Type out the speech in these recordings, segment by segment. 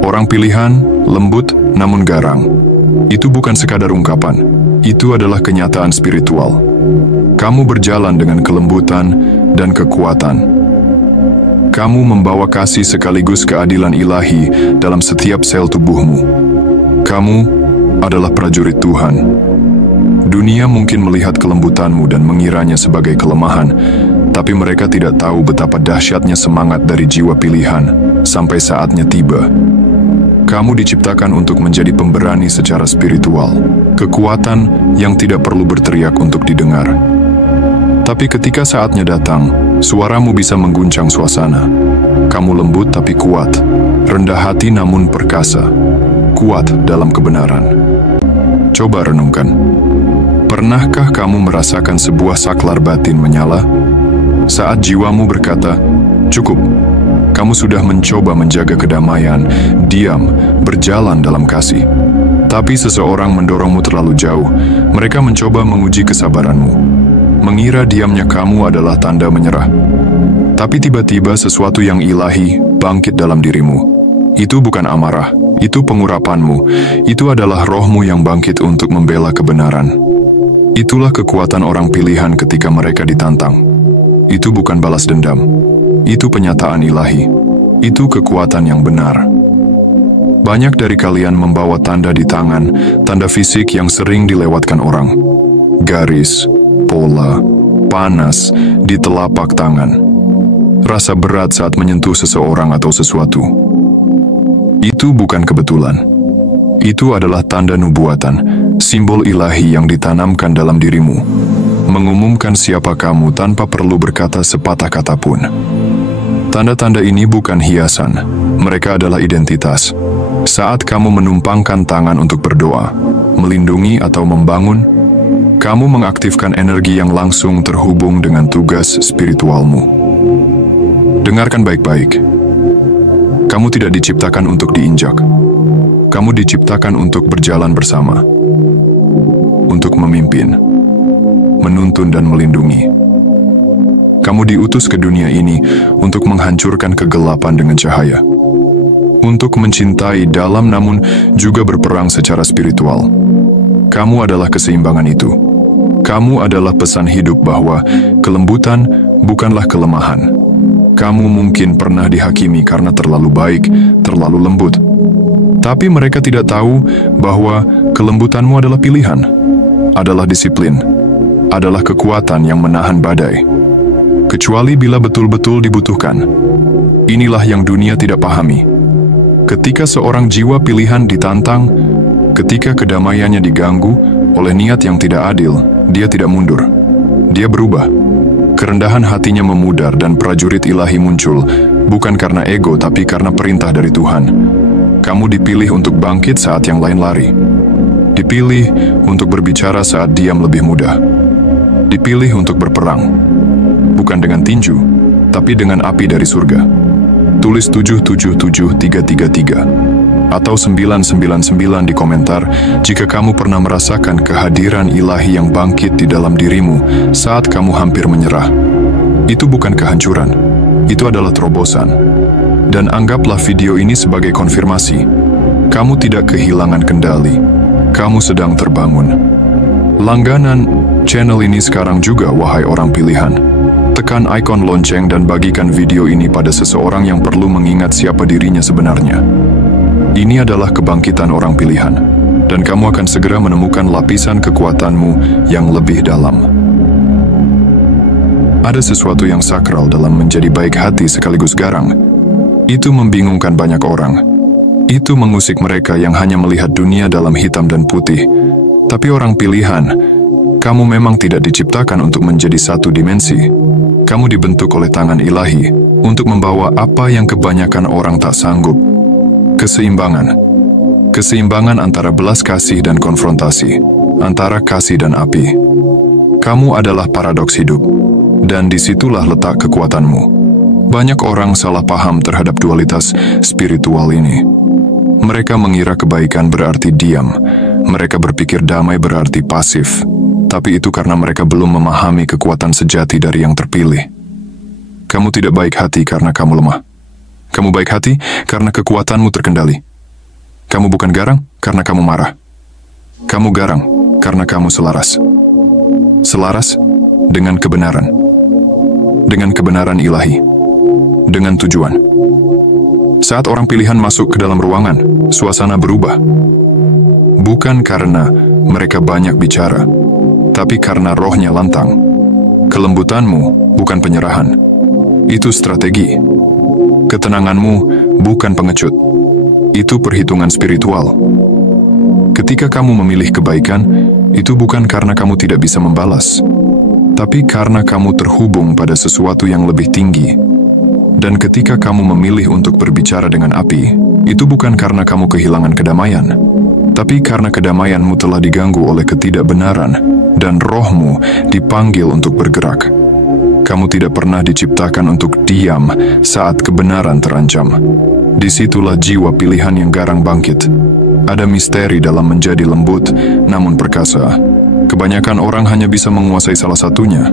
Orang pilihan, lembut namun garang. Itu bukan sekadar ungkapan, itu adalah kenyataan spiritual. Kamu berjalan dengan kelembutan dan kekuatan. Kamu membawa kasih sekaligus keadilan ilahi dalam setiap sel tubuhmu. Kamu adalah prajurit Tuhan. Dunia mungkin melihat kelembutanmu dan mengiranya sebagai kelemahan, tapi mereka tidak tahu betapa dahsyatnya semangat dari jiwa pilihan sampai saatnya tiba. Kamu diciptakan untuk menjadi pemberani secara spiritual, kekuatan yang tidak perlu berteriak untuk didengar. Tapi ketika saatnya datang, suaramu bisa mengguncang suasana. Kamu lembut tapi kuat, rendah hati namun perkasa, kuat dalam kebenaran. Coba renungkan. Pernahkah kamu merasakan sebuah saklar batin menyala? Saat jiwamu berkata, "Cukup." Kamu sudah mencoba menjaga kedamaian, diam, berjalan dalam kasih. Tapi seseorang mendorongmu terlalu jauh. Mereka mencoba menguji kesabaranmu. Mengira diamnya kamu adalah tanda menyerah. Tapi tiba-tiba sesuatu yang ilahi bangkit dalam dirimu. Itu bukan amarah, itu pengurapanmu. Itu adalah rohmu yang bangkit untuk membela kebenaran. Itulah kekuatan orang pilihan ketika mereka ditantang. Itu bukan balas dendam. Itu penyataan ilahi. Itu kekuatan yang benar. Banyak dari kalian membawa tanda di tangan, tanda fisik yang sering dilewatkan orang. Garis, pola, panas di telapak tangan. Rasa berat saat menyentuh seseorang atau sesuatu. Itu bukan kebetulan. Itu adalah tanda nubuatan, simbol ilahi yang ditanamkan dalam dirimu. Mengumumkan siapa kamu tanpa perlu berkata sepatah kata pun. Tanda-tanda ini bukan hiasan, mereka adalah identitas. Saat kamu menumpangkan tangan untuk berdoa, melindungi atau membangun, kamu mengaktifkan energi yang langsung terhubung dengan tugas spiritualmu. Dengarkan baik-baik. Kamu tidak diciptakan untuk diinjak. Kamu diciptakan untuk berjalan bersama. Untuk memimpin, menuntun dan melindungi. Kamu diutus ke dunia ini untuk menghancurkan kegelapan dengan cahaya. Untuk mencintai dalam namun juga berperang secara spiritual. Kamu adalah keseimbangan itu. Kamu adalah pesan hidup bahwa kelembutan bukanlah kelemahan. Kamu mungkin pernah dihakimi karena terlalu baik, terlalu lembut. Tapi mereka tidak tahu bahwa kelembutanmu adalah pilihan, adalah disiplin, adalah kekuatan yang menahan badai. Kecuali bila betul-betul dibutuhkan. Inilah yang dunia tidak pahami. Ketika seorang jiwa pilihan ditantang, ketika kedamaiannya diganggu oleh niat yang tidak adil, dia tidak mundur. Dia berubah. Kerendahan hatinya memudar dan prajurit ilahi muncul, bukan karena ego tapi karena perintah dari Tuhan. Kamu dipilih untuk bangkit saat yang lain lari. Dipilih untuk berbicara saat diam lebih mudah. Dipilih untuk berperang. Bukan dengan tinju, tapi dengan api dari surga. Tulis 777333 atau 999 di komentar jika kamu pernah merasakan kehadiran ilahi yang bangkit di dalam dirimu saat kamu hampir menyerah. Itu bukan kehancuran, itu adalah terobosan. Dan anggaplah video ini sebagai konfirmasi. Kamu tidak kehilangan kendali, kamu sedang terbangun. Langganan channel ini sekarang juga, wahai orang pilihan. Tekan ikon lonceng dan bagikan video ini pada seseorang yang perlu mengingat siapa dirinya sebenarnya. Ini adalah kebangkitan orang pilihan, dan kamu akan segera menemukan lapisan kekuatanmu yang lebih dalam. Ada sesuatu yang sakral dalam menjadi baik hati sekaligus garang. Itu membingungkan banyak orang. Itu mengusik mereka yang hanya melihat dunia dalam hitam dan putih. Tapi orang pilihan, kamu memang tidak diciptakan untuk menjadi satu dimensi. Kamu dibentuk oleh tangan ilahi untuk membawa apa yang kebanyakan orang tak sanggup. Keseimbangan. Keseimbangan antara belas kasih dan konfrontasi, antara kasih dan api. Kamu adalah paradoks hidup, dan disitulah letak kekuatanmu. Banyak orang salah paham terhadap dualitas spiritual ini. Mereka mengira kebaikan berarti diam. Mereka berpikir damai berarti pasif. Tapi itu karena mereka belum memahami kekuatan sejati dari yang terpilih. Kamu tidak baik hati karena kamu lemah. Kamu baik hati karena kekuatanmu terkendali. Kamu bukan garang karena kamu marah. Kamu garang karena kamu selaras. Selaras dengan kebenaran. Dengan kebenaran ilahi. Dengan tujuan. Saat orang pilihan masuk ke dalam ruangan, suasana berubah. Bukan karena mereka banyak bicara, tapi karena rohnya lantang. Kelembutanmu bukan penyerahan. Itu strategi. Ketenanganmu bukan pengecut. Itu perhitungan spiritual. Ketika kamu memilih kebaikan, itu bukan karena kamu tidak bisa membalas, tapi karena kamu terhubung pada sesuatu yang lebih tinggi. Dan ketika kamu memilih untuk berbicara dengan api, itu bukan karena kamu kehilangan kedamaian, tapi karena kedamaianmu telah diganggu oleh ketidakbenaran, dan rohmu dipanggil untuk bergerak. Kamu tidak pernah diciptakan untuk diam saat kebenaran terancam. Disitulah jiwa pilihan yang garang bangkit. Ada misteri dalam menjadi lembut, namun perkasa. Kebanyakan orang hanya bisa menguasai salah satunya.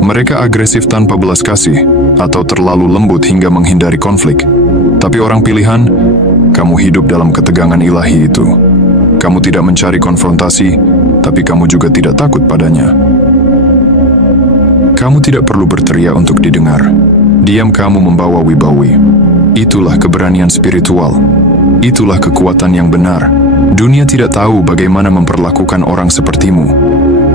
Mereka agresif tanpa belas kasih, atau terlalu lembut hingga menghindari konflik. Tapi orang pilihan, kamu hidup dalam ketegangan ilahi itu. Kamu tidak mencari konfrontasi, tapi kamu juga tidak takut padanya. Kamu tidak perlu berteriak untuk didengar. Diam kamu membawa wibawi. Itulah keberanian spiritual. Itulah kekuatan yang benar. Dunia tidak tahu bagaimana memperlakukan orang sepertimu.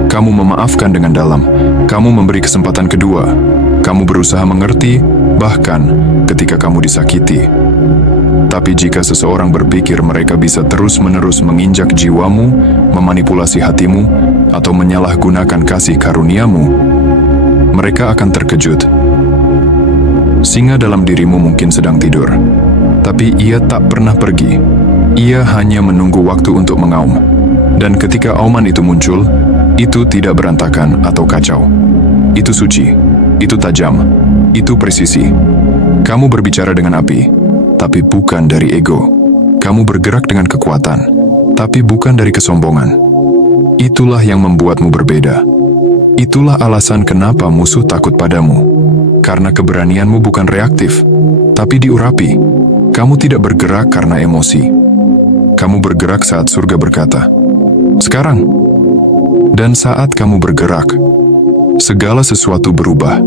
Kamu memaafkan dengan dalam. Kamu memberi kesempatan kedua. Kamu berusaha mengerti, bahkan ketika kamu disakiti. Tapi jika seseorang berpikir mereka bisa terus-menerus menginjak jiwamu, memanipulasi hatimu, atau menyalahgunakan kasih karuniamu, mereka akan terkejut. Singa dalam dirimu mungkin sedang tidur, tapi ia tak pernah pergi. Ia hanya menunggu waktu untuk mengaum. Dan ketika auman itu muncul, itu tidak berantakan atau kacau. Itu suci, itu tajam, itu presisi. Kamu berbicara dengan api, tapi bukan dari ego. Kamu bergerak dengan kekuatan, tapi bukan dari kesombongan. Itulah yang membuatmu berbeda. Itulah alasan kenapa musuh takut padamu. Karena keberanianmu bukan reaktif, tapi diurapi. Kamu tidak bergerak karena emosi. Kamu bergerak saat surga berkata, "Sekarang." Dan saat kamu bergerak, segala sesuatu berubah.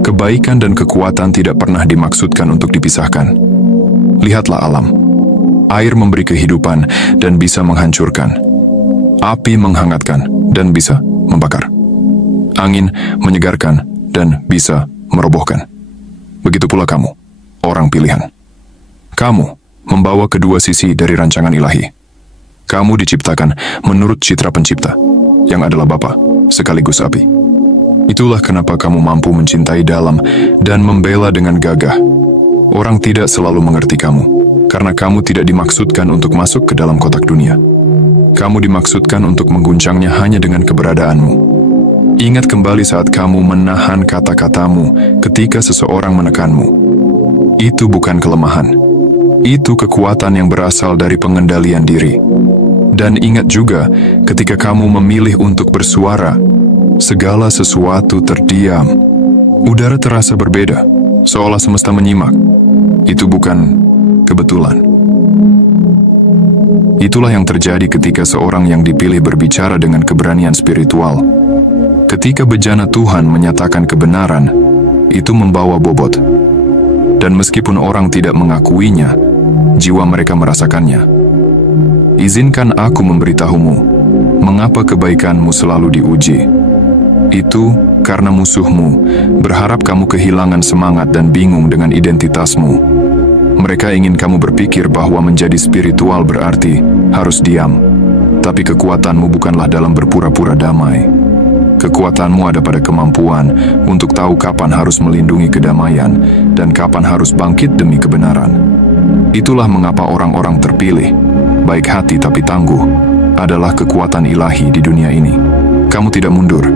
Kebaikan dan kekuatan tidak pernah dimaksudkan untuk dipisahkan. Lihatlah alam. Air memberi kehidupan dan bisa menghancurkan. Api menghangatkan dan bisa membakar. Angin menyegarkan dan bisa merobohkan. Begitu pula kamu, orang pilihan. Kamu membawa kedua sisi dari rancangan ilahi. Kamu diciptakan menurut citra pencipta, yang adalah Bapa sekaligus api. Itulah kenapa kamu mampu mencintai dalam dan membela dengan gagah. Orang tidak selalu mengerti kamu, karena kamu tidak dimaksudkan untuk masuk ke dalam kotak dunia. Kamu dimaksudkan untuk mengguncangnya hanya dengan keberadaanmu. Ingat kembali saat kamu menahan kata-katamu ketika seseorang menekanmu. Itu bukan kelemahan. Itu kekuatan yang berasal dari pengendalian diri. Dan ingat juga ketika kamu memilih untuk bersuara, segala sesuatu terdiam. Udara terasa berbeda, seolah semesta menyimak. Itu bukan kebetulan. Itulah yang terjadi ketika seorang yang dipilih berbicara dengan keberanian spiritual. Ketika bejana Tuhan menyatakan kebenaran, itu membawa bobot. Dan meskipun orang tidak mengakuinya, jiwa mereka merasakannya. Izinkan aku memberitahumu, mengapa kebaikanmu selalu diuji. Itu karena musuhmu berharap kamu kehilangan semangat dan bingung dengan identitasmu. Mereka ingin kamu berpikir bahwa menjadi spiritual berarti harus diam. Tapi kekuatanmu bukanlah dalam berpura-pura damai. Kekuatanmu ada pada kemampuan untuk tahu kapan harus melindungi kedamaian dan kapan harus bangkit demi kebenaran. Itulah mengapa orang-orang terpilih, baik hati tapi tangguh, adalah kekuatan ilahi di dunia ini. Kamu tidak mundur.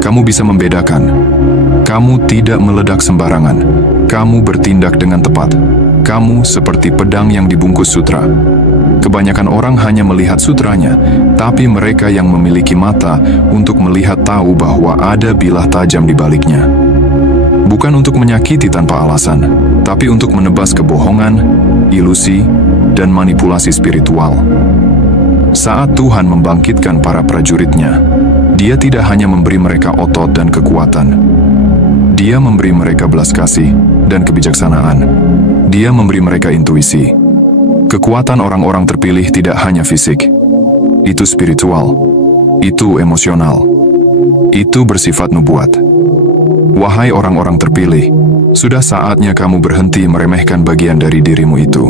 Kamu bisa membedakan. Kamu tidak meledak sembarangan. Kamu bertindak dengan tepat. Kamu seperti pedang yang dibungkus sutra. Kebanyakan orang hanya melihat sutranya, tapi mereka yang memiliki mata untuk melihat tahu bahwa ada bilah tajam di baliknya. bukan untuk menyakiti tanpa alasan, tapi untuk menebas kebohongan, ilusi, dan manipulasi spiritual. Saat Tuhan membangkitkan para prajuritnya, Dia tidak hanya memberi mereka otot dan kekuatan. Dia memberi mereka belas kasih dan kebijaksanaan. Dia memberi mereka intuisi. Kekuatan orang-orang terpilih tidak hanya fisik. Itu spiritual. Itu emosional. Itu bersifat nubuat. Wahai orang-orang terpilih, sudah saatnya kamu berhenti meremehkan bagian dari dirimu itu.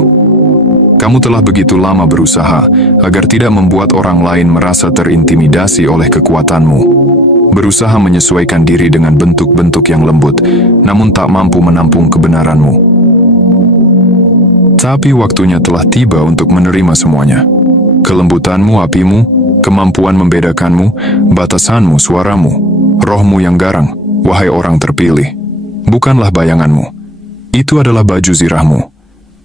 Kamu telah begitu lama berusaha agar tidak membuat orang lain merasa terintimidasi oleh kekuatanmu. Berusaha menyesuaikan diri dengan bentuk-bentuk yang lembut, namun tak mampu menampung kebenaranmu. Tapi waktunya telah tiba untuk menerima semuanya. Kelembutanmu, apimu, kemampuan membedakanmu, batasanmu, suaramu, rohmu yang garang, wahai orang terpilih. Bukanlah bayanganmu. Itu adalah baju zirahmu.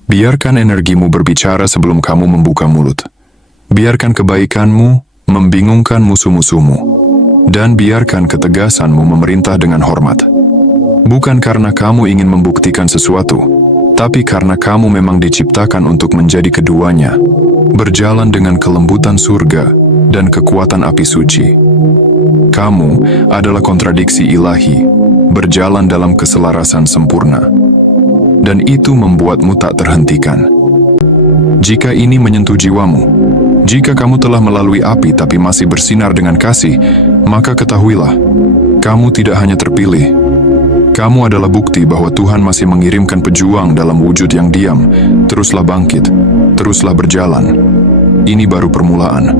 Biarkan energimu berbicara sebelum kamu membuka mulut. Biarkan kebaikanmu membingungkan musuh-musuhmu. Dan biarkan ketegasanmu memerintah dengan hormat. Bukan karena kamu ingin membuktikan sesuatu, tapi karena kamu memang diciptakan untuk menjadi keduanya, berjalan dengan kelembutan surga dan kekuatan api suci. Kamu adalah kontradiksi ilahi, berjalan dalam keselarasan sempurna. Dan itu membuatmu tak terhentikan. Jika ini menyentuh jiwamu, jika kamu telah melalui api tapi masih bersinar dengan kasih, maka ketahuilah, kamu tidak hanya terpilih. Kamu adalah bukti bahwa Tuhan masih mengirimkan pejuang dalam wujud yang diam. Teruslah bangkit, teruslah berjalan. Ini baru permulaan.